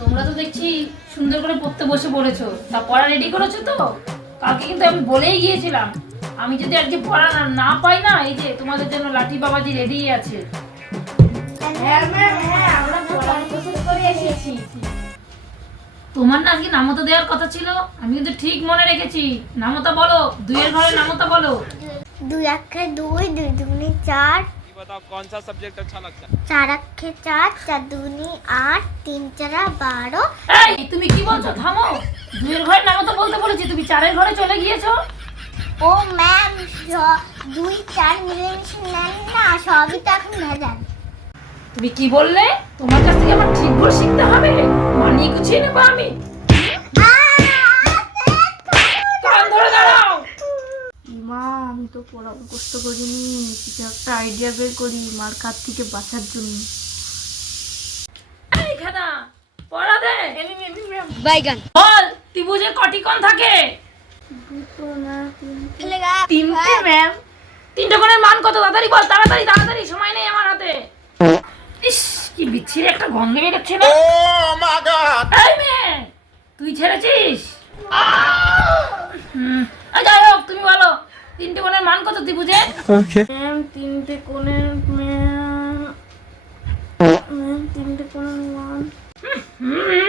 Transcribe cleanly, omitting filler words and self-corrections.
তোমরা তো দেখছি সুন্দর করে পড়তে বসে পড়েছো। তা পড়া রেডি করেছো তো? কালকে কিন্তু আমি বলেই গিয়েছিলাম, আমি যদি আজকে পড়া না পাই না, এই যে তোমাদের জন্য লাঠি বাবাজি রেডি আছে। হ্যাঁ ম্যাম, হ্যাঁ আমরা পড়া প্রস্তুত করে এসেছি। তোমার না আজকে নামতা দেওয়ার কথা ছিল, আমি কিন্তু ঠিক মনে রেখেছি। নামতা বলো, দুইয়ের ঘরে নামতা বলো। 2 अक्खे 2, 2 दूनी 4, बताओ कौन सा सब्जेक्ट अच्छा लगता है? 4 अक्खे 4, 4 दूनी 8, 3 4 12। এই তুমি কি বলছো? থামো, দুইয়ের ঘরে নামতা বলতে বলেছি, তুমি চারের ঘরে চলে গিয়েছো। ও ম্যাম, 2 4 মিলেমিশে নেন না, সবই তো এখন ভেজাল। তুমি কি বললে? তোমার কাছ থেকে আমার ঠিক করে শিখতে হবে, মানিয়ে গুছিয়ে নেবো আমি। কান ধরে দাঁড়াও। মা, আমি তো পড়া মুখস্থ করিনি, কিছু একটা আইডিয়া বের করি মার কাছ থেকে বাঁচার জন্য। এই খাদা, পড়া দে। বাইগান বল, ত্রিভুজের কটি কোণ থাকে? 3টে ম্যাম। তিনটে কোণের মান কত? তাড়াতাড়ি বল, তাড়াতাড়ি তাড়াতাড়ি, সময় নেই আমার হাতে। ইস, কি বিচ্ছিরি একটা গন্ধ বেরোচ্ছে না। এই মেয়ে, তুই ছেড়েছিস? যাই হোক, তুমি বলো, তিনটে কোণের মান কত ত্রিভুজে? ম্যাম 3টে কোণের ম্যাম 3টে কোণের মান। হুম,